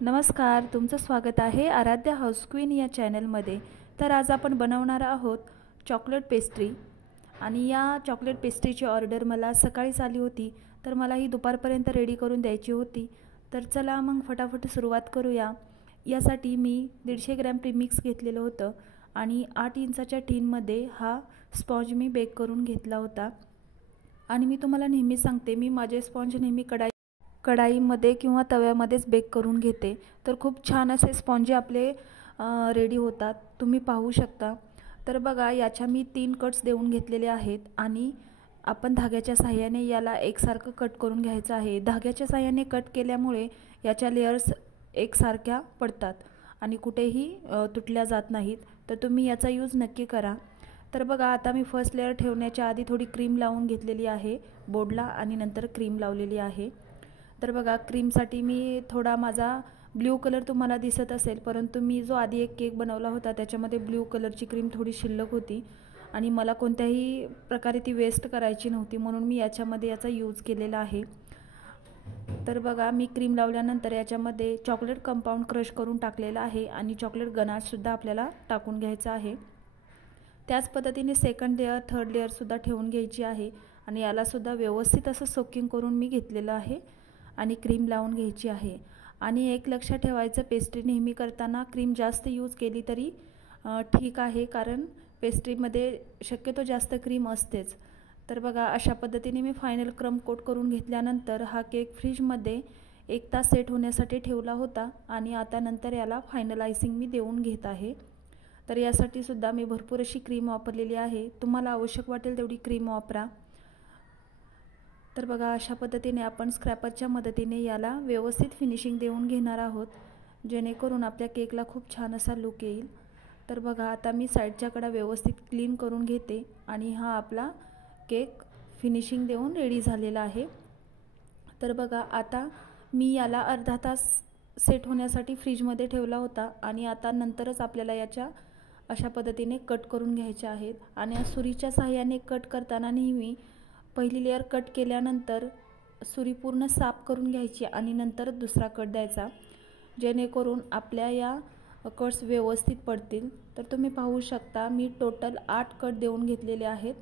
नमस्कार, तुमचं स्वागत आहे आराध्या हाऊस क्वीन या चॅनलमध्ये। तर आज आपण बनवणार आहोत चॉकलेट पेस्ट्री आणि या चॉकलेट पेस्ट्रीची ऑर्डर मला सकाळीच आली होती, तर मला ही दुपारपर्यंत रेडी करून द्यायची होती। तर चला मग फटाफट सुरुवात करूया। यासाठी मी 150 ग्रॅम प्रीमिक्स घेतलेलं होतं आणि 8 इंचाच्या टीनमध्ये हा स्पॉन्ज मी बेक करून घेतला होता। आणि मी तुम्हाला नेहमी सांगते, मी माझे स्पॉन्ज नेहमी कढाईमध्ये किंवा तव्यामध्येच बेक करून घेते, तर खूप छान असे स्पॉन्ज आपले रेडी होतात, तुम्ही पाहू शकता। तर बघा, याच्या मी 3 कट्स देऊन घेतलेले आहेत आणि आपण धाग्याच्या सहाय्याने याला एकसारखं कट करून घ्यायचं आहे। धाग्याच्या सहाय्याने कट केल्यामुळे याच्या लेयर्स एकसारख्या पडतात आणि कुठेही तुटल्या जात नाहीत, तर तुम्ही याचा यूज नक्की करा। तर बघा, आता मी फर्स्ट लेयर ठेवण्याच्या आधी थोडी क्रीम लावून घेतलेली आहे बोर्डला आणि नंतर क्रीम लावलेली आहे। तर बघा, क्रीमसाठी मी थोडा माझा ब्ल्यू कलर तुम्हाला दिसत असेल, परंतु मी जो आधी एक केक बनवला होता त्याच्यामध्ये ब्ल्यू कलरची क्रीम थोडी शिल्लक होती आणि मला कोणत्याही प्रकारे ती वेस्ट करायची नव्हती, म्हणून मी याच्यामध्ये याचा यूज केलेला आहे। तर बघा, मी क्रीम लावल्यानंतर याच्यामध्ये चॉकलेट कंपाऊंड क्रश करून टाकलेला आहे आणि चॉकलेट गनाशसुद्धा आपल्याला टाकून घ्यायचं आहे। त्याच पद्धतीने सेकंड लेयर, थर्ड लेयरसुद्धा ठेवून घ्यायची आहे आणि यालासुद्धा व्यवस्थित असं सोकिंग करून मी घेतलेलं आहे आणि क्रीम लावून घ्यायची आहे। आणि एक लक्षात ठेवायचं, पेस्ट्री नेहमी करताना क्रीम जास्त यूज केली तरी ठीक आहे, कारण पेस्ट्रीमध्ये शक्यतो जास्त क्रीम असतेच। तर बघा, अशा पद्धतीने मी फायनल क्रम कोट करून घेतल्यानंतर हा केक फ्रीजमध्ये 1 तास सेट होण्यासाठी ठेवला होता आणि आता नंतर याला फायनल आयसिंग मी देऊन घेत आहे। तर यासाठी सुद्धा मी भरपूर अशी क्रीम वापरलेली आहे, तुम्हाला आवश्यक वाटेल तेवढी क्रीम वापरा। तर बघा, अशा पद्धतीने आपण स्क्रॅपरच्या मदतीने याला व्यवस्थित फिनिशिंग देऊन घेणार आहोत, जेणेकरून आपल्या केकला खूप छान असा लुक येईल। तर बघा, आता मी साईडच्या कडा व्यवस्थित क्लीन करून घेते आणि हा आपला केक फिनिशिंग देऊन रेडी झालेला आहे। तर बघा, आता मी याला अर्धा तास सेट होण्यासाठी फ्रीजमध्ये ठेवला होता आणि आता नंतरच आपल्याला याच्या अशा पद्धतीने कट करून घ्यायचे आहेत। आणि सुरीच्या सहाय्याने कट करताना नेहमी पहिली लेयर कट केल्यानंतर सुरी पूर्ण साफ करून घ्यायची आणि नंतर दुसरा कट द्यायचा, जेणेकरून आपल्या या कट्स व्यवस्थित पडतील। तर तुम्ही पाहू शकता, मी टोटल 8 कट देऊन घेतलेले आहेत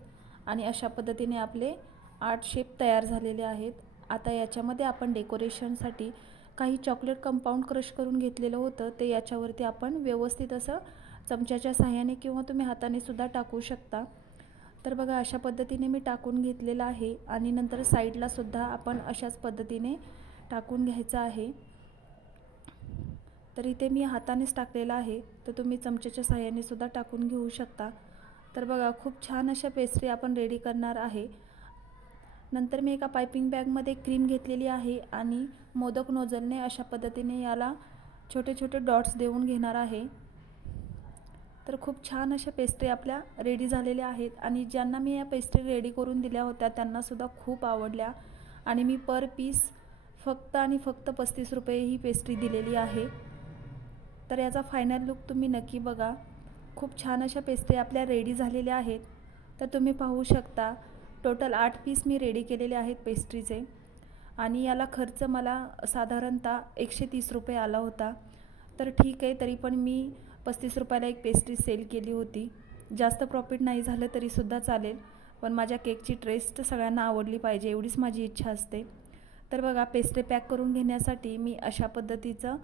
आणि अशा पद्धतीने आपले 8 शेप तयार झालेले आहेत। आता याच्यामध्ये आपण डेकोरेशनसाठी काही चॉकलेट कंपाऊंड क्रश करून घेतलेलं होतं, ते याच्यावरती आपण व्यवस्थित असं चमच्याच्या सहाय्याने किंवा तुम्ही हाताने सुद्धा टाकू शकता। तर बघा, अशा पद्धतीने मी टाकून घेतलेलं आहे आणि नंतर साईडला सुद्धा आपण अशाच पद्धतीने टाकून घ्यायचं आहे। तर इथे मी हातानेच टाकलेला आहे, तर तुम्ही चमच्याच्या सहाय्याने सुद्धा टाकून घेऊ शकता। तर बघा, खूप छान अशा पेस्ट्री आपण रेडी करणार आहे। नंतर मी एका पायपिंग बॅगमध्ये क्रीम घेतलेली आहे आणि मोदक नोझलने अशा पद्धतीने याला छोटे छोटे डॉट्स देऊन घेणार आहे। तर खूप छान अशा पेस्ट्री आपल्या रेडी झालेल्या आहेत आणि ज्यांना मी या पेस्ट्री रेडी करून दिल्या होत्या त्यांनासुद्धा खूप आवडल्या आणि मी पर पीस फक्त आणि फक्त 35 रुपये ही पेस्ट्री दिलेली आहे। तर याचा फायनल लुक तुम्ही नक्की बघा। खूप छान अशा पेस्ट्री आपल्या रेडी झालेल्या आहेत। तर तुम्ही पाहू शकता, टोटल 8 पीस मी रेडी केलेले आहेत पेस्ट्रीचे आणि याला खर्च मला साधारणतः 130 रुपये आला होता। तर ठीक आहे, तरी पण मी 35 रुपयाला एक पेस्ट्री सेल केली होती। जास्त प्रॉफिट नाही झालं तरीसुद्धा चालेल, पण माझ्या केकची टेस्ट सगळ्यांना आवडली पाहिजे एवढीच माझी इच्छा असते। तर बघा, पेस्ट्री पॅक करून घेण्यासाठी मी अशा पद्धतीचं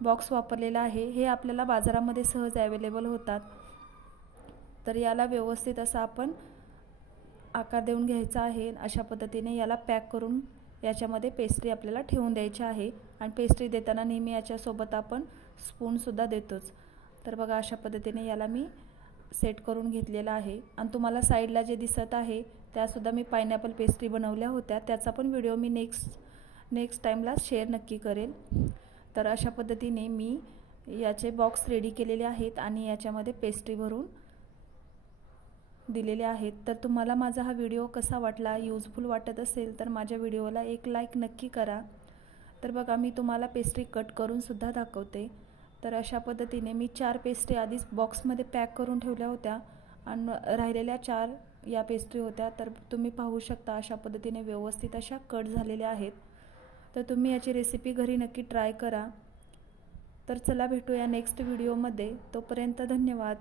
बॉक्स वापरलेला आहे, हे आपल्याला बाजारामध्ये सहज अवेलेबल होतात। तर याला व्यवस्थित असं आपण आकार देऊन घ्यायचा आहे। अशा पद्धतीने याला पॅक करून याच्यामध्ये पेस्ट्री आपल्याला ठेवून द्यायची आहे आणि पेस्ट्री देताना नेहमी याच्यासोबत आपण स्पूनसुद्धा देतोच। तर बघा, अशा पद्धतीने याला मी सेट करून घेतलेला आहे आणि तुम्हाला साईडला जे दिसत आहे त्यासुद्धा मी पायनॅपल पेस्ट्री बनवल्या होत्या, त्याचा पण व्हिडिओ मी नेक्स्ट टाईमला शेअर नक्की करेल। तर अशा पद्धतीने मी याचे बॉक्स रेडी केलेले आहेत आणि याच्यामध्ये पेस्ट्री भरून दिलेले आहेत। तर तुम्हाला माझा हा व्हिडिओ कसा वाटला, यूजफुल वाटत असेल तर माझ्या व्हिडिओला एक लाईक नक्की करा। तर बघा, मी तुम्हाला पेस्ट्री कट करून सुद्धा दाखवते। तर अशा पद्धतीने मी 4 पेस्ट्री आधीच बॉक्समध्ये पॅक करून ठेवल्या होत्या आणि राहिलेल्या 4 या पेस्ट्री होत्या। तर तुम्ही पाहू शकता, अशा पद्धतीने व्यवस्थित अशा कट झालेल्या आहेत। तर तुम्ही याची रेसिपी घरी नक्की ट्राय करा तर चला भेटूया नेक्स्ट व्हिडिओमध्ये. तोपर्यंत धन्यवाद.